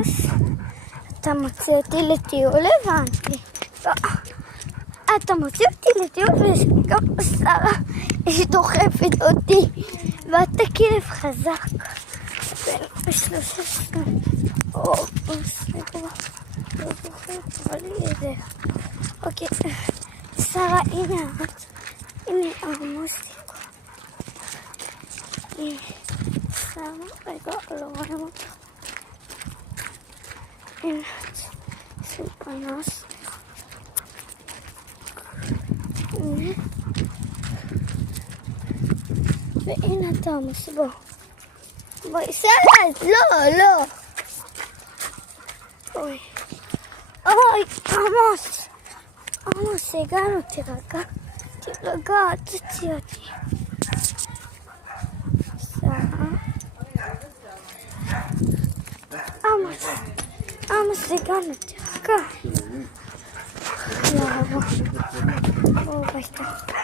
ואז אתה מוציא אותי לטיול, הבנתי. אתה מוציא אותי לטיול וגם שרה דוחפת אותי, ואתה כלב חזק. בן 13. סליחה, לא זוכרת, אבל איזה. אוקיי, שרה, הנה את. הנה המוסיקה. שרה, רגע, לא רואים אותך. הנה את. סופנוס. הנה. והנה תומס, בואי, שרה, לא. אוי, עמוס, הגענו, תירגע, תוציא אותי. שרה. עמוס, הגענו, תירגע. יאללה, בוא, ביתה.